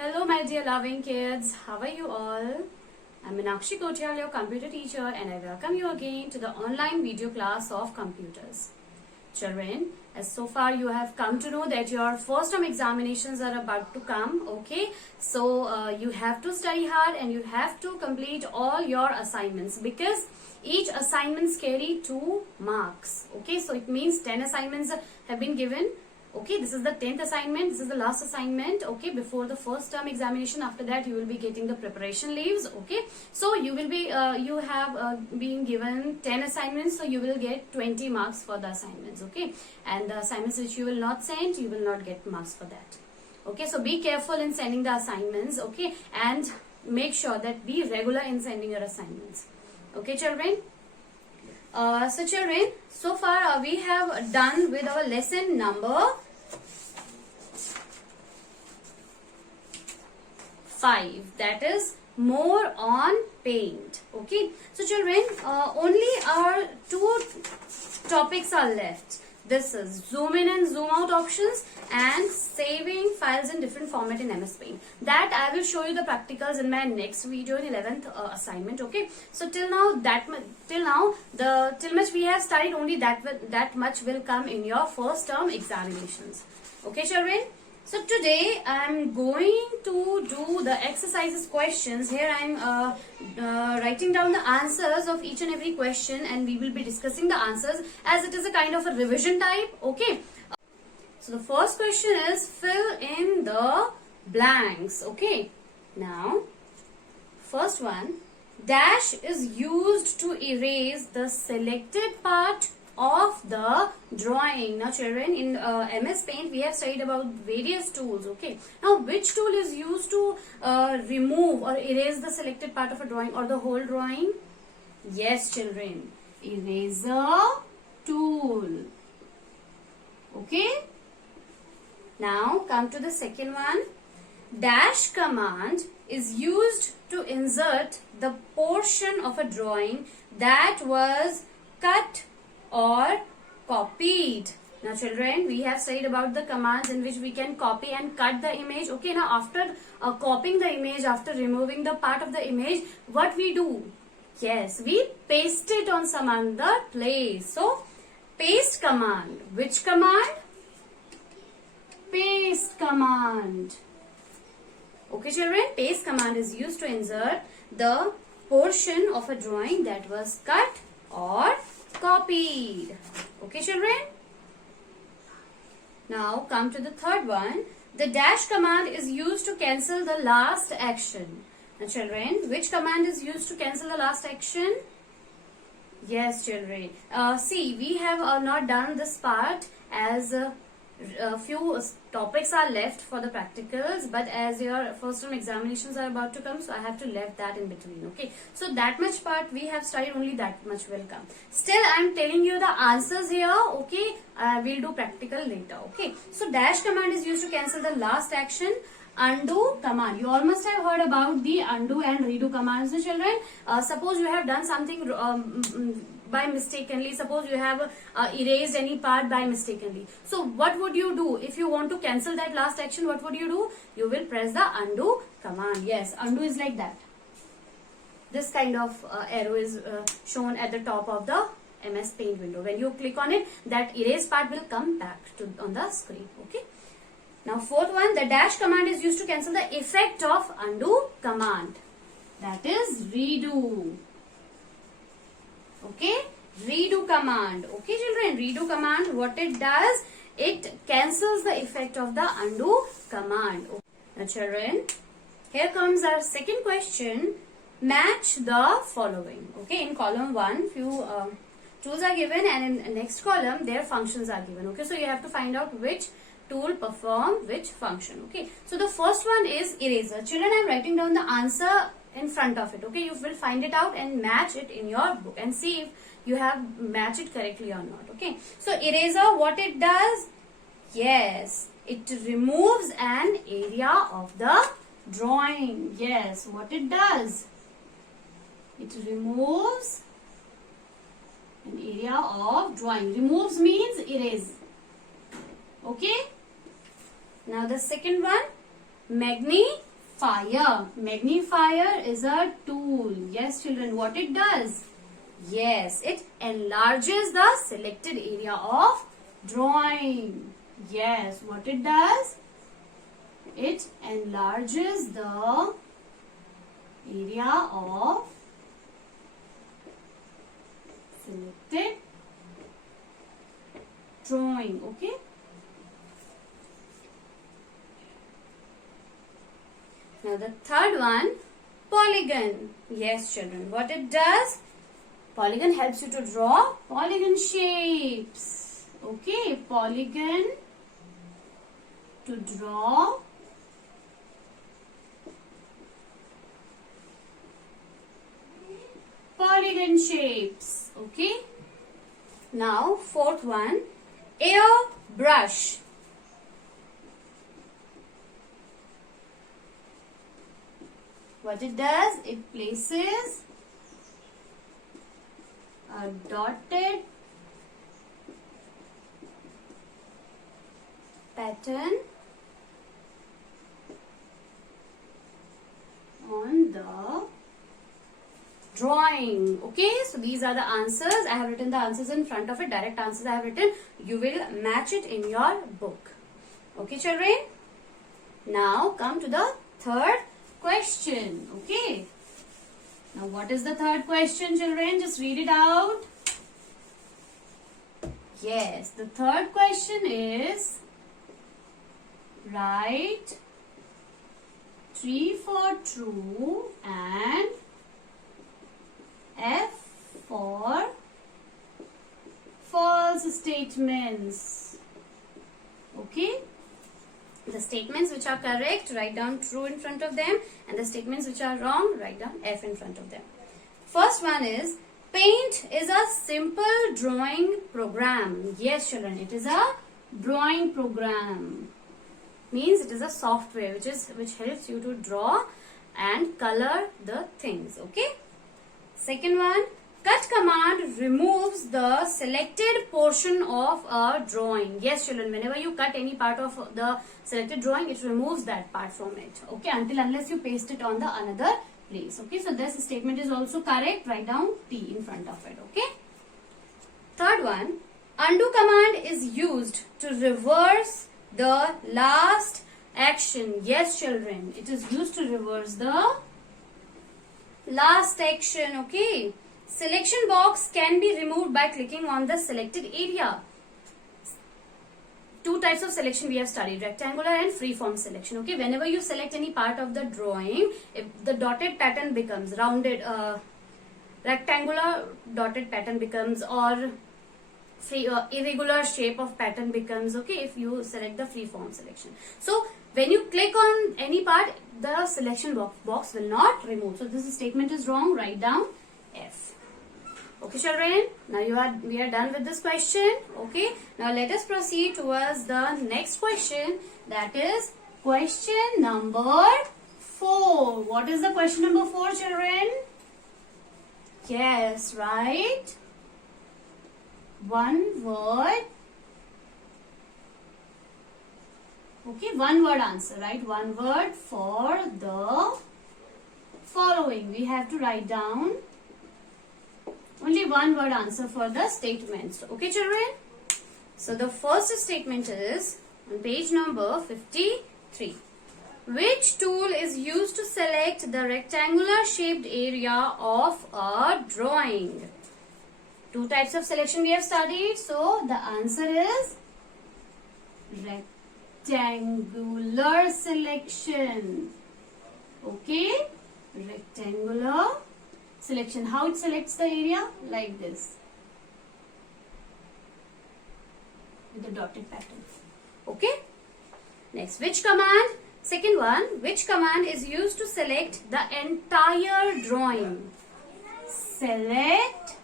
Hello my dear loving kids, how are you all? I'm Meenakshi Kotial, your computer teacher, and I welcome you again to the online video class of computers. Children, as so far you have come to know that your first term examinations are about to come, okay? So you have to study hard and you have to complete all your assignments because each assignments carry 2 marks, okay? So it means 10 assignments have been given. Okay, this is the 10th assignment. This is the last assignment. Okay, before the first term examination. After that, you will be getting the preparation leaves. Okay, so you will be you have been given 10 assignments, so you will get 20 marks for the assignments. Okay, and the assignments which you will not send, you will not get marks for that. Okay, so be careful in sending the assignments. Okay, and make sure that be regular in sending your assignments. Okay, children. So children, so far we have done with our lesson number 5, that is more on paint. Okay, so children, only our 2 topics are left. This is zoom in and zoom out options and saving files in different format in MS Paint. That I will show you the practicals in my next video in 11th assignment. Okay. So till much we have studied, only that much will come in your first term examinations. Okay, children. So today I am going to do the exercises questions. Here I am writing down the answers of each and every question, and we will be discussing the answers as it is a kind of a revision type. Okay. So the first question is fill in the blanks. Okay. Now, first one, dash is used to erase the selected part of the drawing. Now children, in MS Paint we have studied about various tools. Okay, now which tool is used to remove or erase the selected part of a drawing or the whole drawing? Yes children, eraser tool. Okay, now come to the second one. Dash command is used to insert the portion of a drawing that was cut or copied. Now children, we have studied about the commands in which we can copy and cut the image. Okay, now after copying the image, after removing the part of the image, what we do? Yes, we paste it on some other place. So paste command. Which command? Paste command. Okay children, paste command is used to insert the portion of a drawing that was cut or copied. Okay children. Now come to the third one. The dash command is used to cancel the last action. Now children, which command is used to cancel the last action? Yes children. See, we have not done this part as a few topics are left for the practicals, but as your first term examinations are about to come, so I have to left that in between. Okay, so that much part we have studied, only that much will come. Still I am telling you the answers here. Okay, we'll do practical later. Okay, so dash command is used to cancel the last action. Undo command, you all must have heard about the undo and redo commands. So children, suppose you have done something by mistakenly, suppose you have erased any part by mistakenly. So what would you do? If you want to cancel that last action, what would you do? You will press the undo command. Yes, undo is like that. This kind of arrow is shown at the top of the MS Paint window. When you click on it, that erase part will come back on the screen. Okay. Now fourth one, the dash command is used to cancel the effect of undo command. That is redo. Okay, redo command. Okay children, redo command, what it does, it cancels the effect of the undo command. Okay. Now children, here comes our second question. Match the following. Okay, in column 1 few tools are given, and in next column their functions are given. Okay, so you have to find out which tool perform which function. Okay, so the first one is eraser. Children, I am writing down the answer in front of it. Okay, you will find it out and match it in your book and see if you have matched it correctly or not. Okay, so eraser, what it does? Yes, it removes an area of the drawing. Yes, what it does? It removes an area of drawing. Removes means erase. Okay, now the second one, Magnifier. Magnifier is a tool. Yes, children, what it does? Yes, it enlarges the selected area of drawing. Yes, what it does? It enlarges the area of selected drawing. Okay. Now the third one, polygon. Yes, children, what it does? Polygon helps you to draw polygon shapes. Okay, polygon to draw polygon shapes. Okay. Now fourth one, airbrush. What it does? It places a dotted pattern on the drawing. Okay, so these are the answers. I have written the answers in front of it. Direct answers I have written. You will match it in your book. Okay, children. Now come to the third question. Okay. Now what is the third question, children? Just read it out. Yes, the third question is write 3 for true and F for false statements. Okay. The statements which are correct, write down true in front of them, and the statements which are wrong, write down F in front of them. First one is, Paint is a simple drawing program. Yes, children, it is a drawing program. Means it is a software which helps you to draw and color the things. Okay. Second one, cut command removes the selected portion of a drawing. Yes, children, whenever you cut any part of the selected drawing, it removes that part from it. Okay, unless you paste it on the another place. Okay, so this statement is also correct. Write down T in front of it. Okay. Third one, undo command is used to reverse the last action. Yes, children, it is used to reverse the last action. Okay. Selection box can be removed by clicking on the selected area. Two types of selection we have studied, rectangular and freeform selection. Okay, whenever you select any part of the drawing, if the dotted pattern becomes rounded, rectangular dotted pattern becomes, or irregular shape of pattern becomes. Okay, if you select the freeform selection. So when you click on any part, the selection box will not remove. So this statement is wrong. Write down F. Okay, children, now we are done with this question. Okay, now let us proceed towards the next question, that is question number 4. What is the question number 4, children? Yes, right. One word. Okay, one word answer, right? One word for the following. We have to write down only one word answer for the statements. Okay, children? So the first statement is on page number 53. Which tool is used to select the rectangular shaped area of a drawing? Two types of selection we have studied. So the answer is rectangular selection. Okay? Rectangular selection. How it selects the area? Like this. With the dotted pattern. Okay? Next, which command? Second one, which command is used to select the entire drawing? Select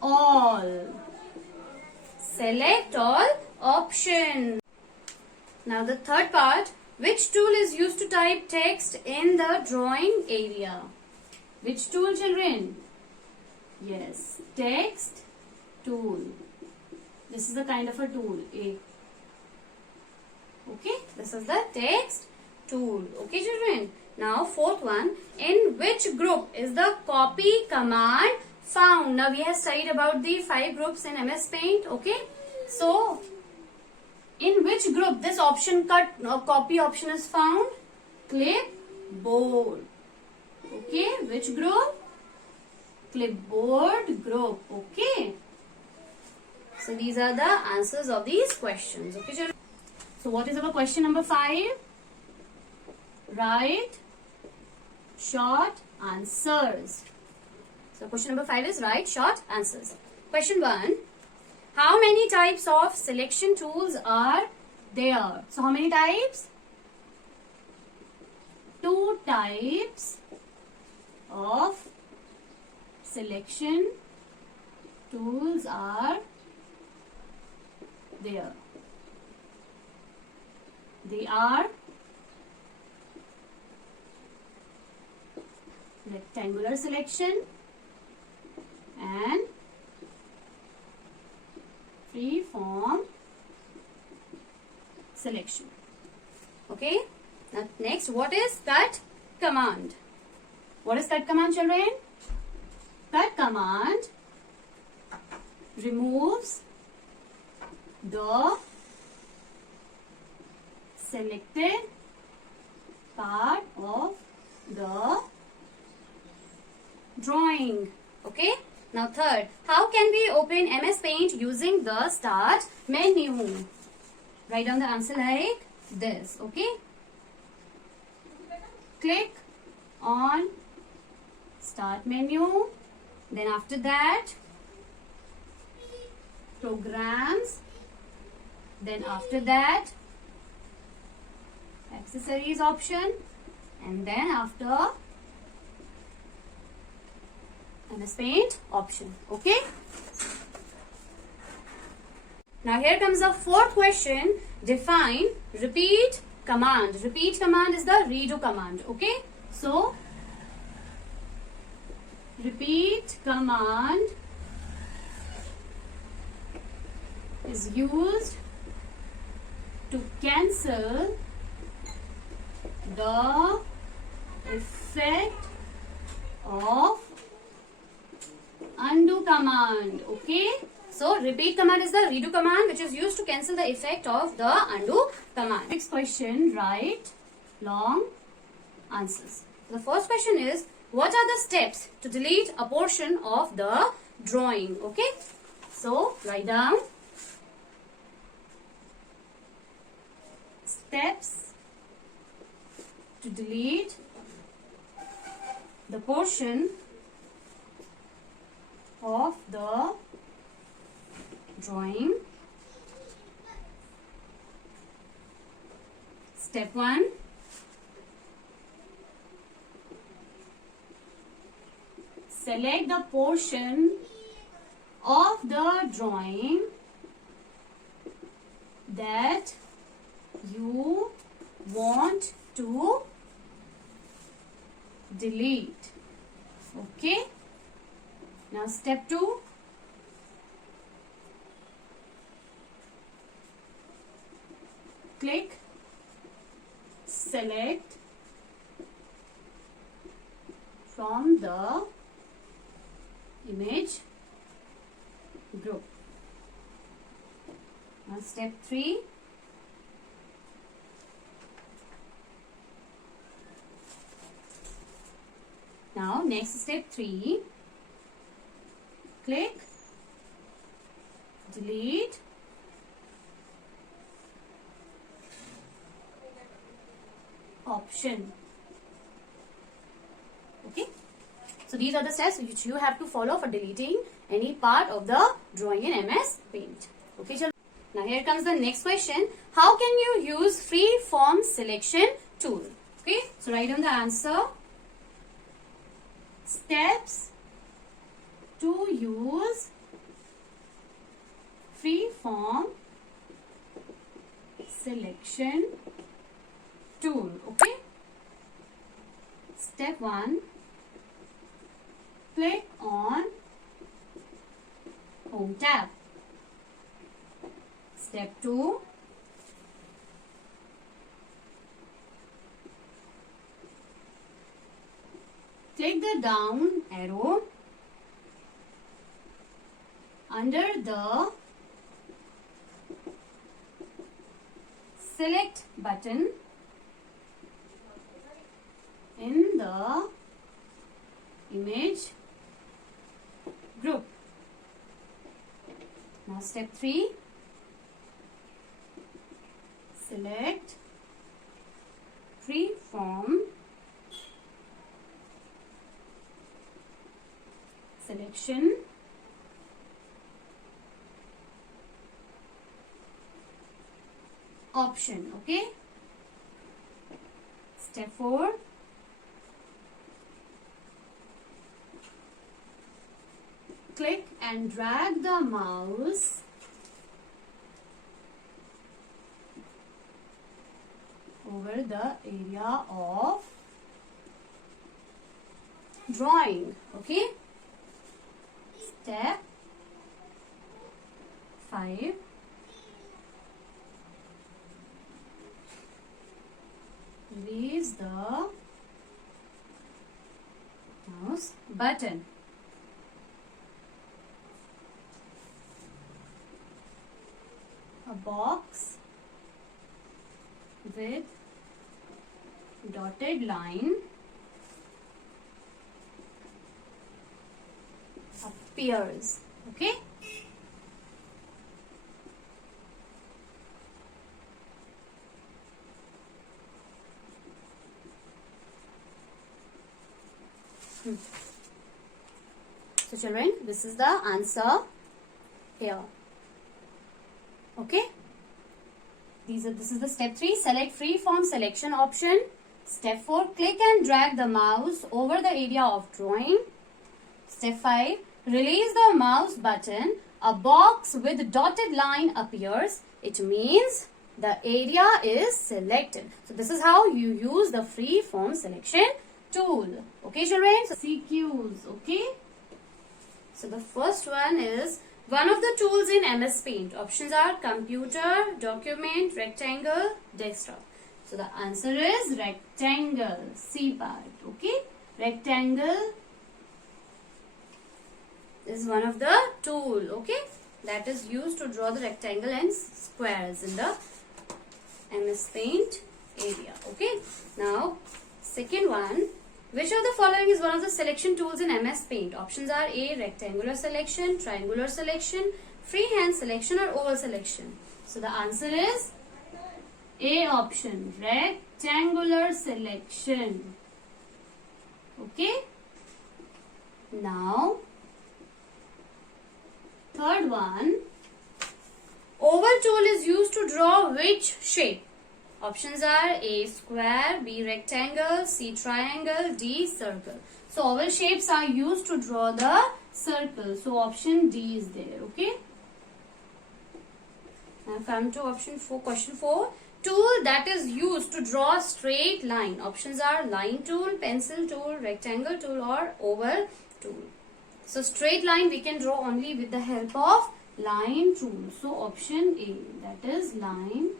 all. Select all option. Now the third part, which tool is used to type text in the drawing area? Which tool, children? Yes, text tool. This is the kind of a tool. A. Okay, this is the text tool. Okay, children. Now, fourth one. In which group is the copy command found? Now, we have studied about the 5 groups in MS Paint. Okay. So, in which group this option copy option is found? Clipboard. Okay. Which group? Clipboard group. Okay. So, these are the answers of these questions. Okay, children. So, what is our question number 5? Write short answers. So, question number 5 is write short answers. Question 1. How many types of selection tools are there? So, how many types? 2 types of selection tools are there. They are rectangular selection and free-form selection. Okay. Now next, what is cut command? What is cut command, children? Cut command removes the selected part of the drawing. Okay. Now third, how can we open MS Paint using the start menu? Write down the answer like this. Okay. Click on start menu. Then after that, programs. Then after that, accessories option. And then after MS Paint option. Okay. Now here comes the fourth question. Define repeat command. Repeat command is the redo command. Okay. So repeat command is used to cancel the effect of undo command. Okay. So repeat command is the redo command which is used to cancel the effect of the undo command. Next question, write long answers. The first question is, what are the steps to delete a portion of the drawing? Okay. So write down steps to delete the portion of the drawing. Step 1. Select the portion of the drawing that you want to delete. Okay. Now step 2. Click select from the image group. Now step 3. Now next step 3. Click delete option. Okay. So these are the steps which you have to follow for deleting any part of the drawing in MS Paint. Okay, children. Now here comes the next question. How can you use free form selection tool? Okay. So write down the answer. Steps to use free form selection tool. Okay. Step 1. Click on Home tab. Step 2. Click the down arrow under the select button in the image group. Now step 3, select freeform selection option. Okay. Step 4, click and drag the mouse over the area of drawing. Okay. Step 5, release the mouse button. A box with dotted line appears. Okay. So children, this is the answer here. Okay. This is the step 3, select freeform selection option. Step 4, click and drag the mouse over the area of drawing. Step 5, release the mouse button. A box with dotted line appears. It means the area is selected. So this is how you use the freeform selection tool. Okay children, so CQs. Okay. So the first one is one of the tools in MS Paint. Options are computer, document, rectangle, desktop. So the answer is rectangle, C part. Okay. Rectangle is one of the tool. Okay. That is used to draw the rectangle and squares in the MS Paint area. Okay. Now second one. Which of the following is one of the selection tools in MS Paint? Options are A, rectangular selection, triangular selection, freehand selection or oval selection. So the answer is A option, rectangular selection. Okay. Now, third one. Oval tool is used to draw which shape? Options are A, square, B, rectangle, C, triangle, D, circle. So oval shapes are used to draw the circle. So option D is there. Okay. Now come to option 4. Question 4. Tool that is used to draw a straight line. Options are line tool, pencil tool, rectangle tool or oval tool. So straight line we can draw only with the help of line tool. So option A, that is line.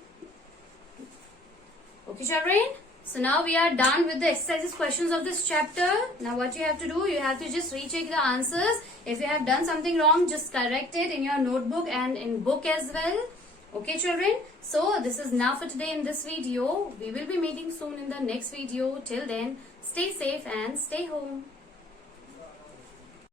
Okay children, so now we are done with the exercises questions of this chapter. Now what you have to do, you have to just recheck the answers. If you have done something wrong, just correct it in your notebook and in book as well. Okay children, so this is enough for today in this video. We will be meeting soon in the next video. Till then, stay safe and stay home.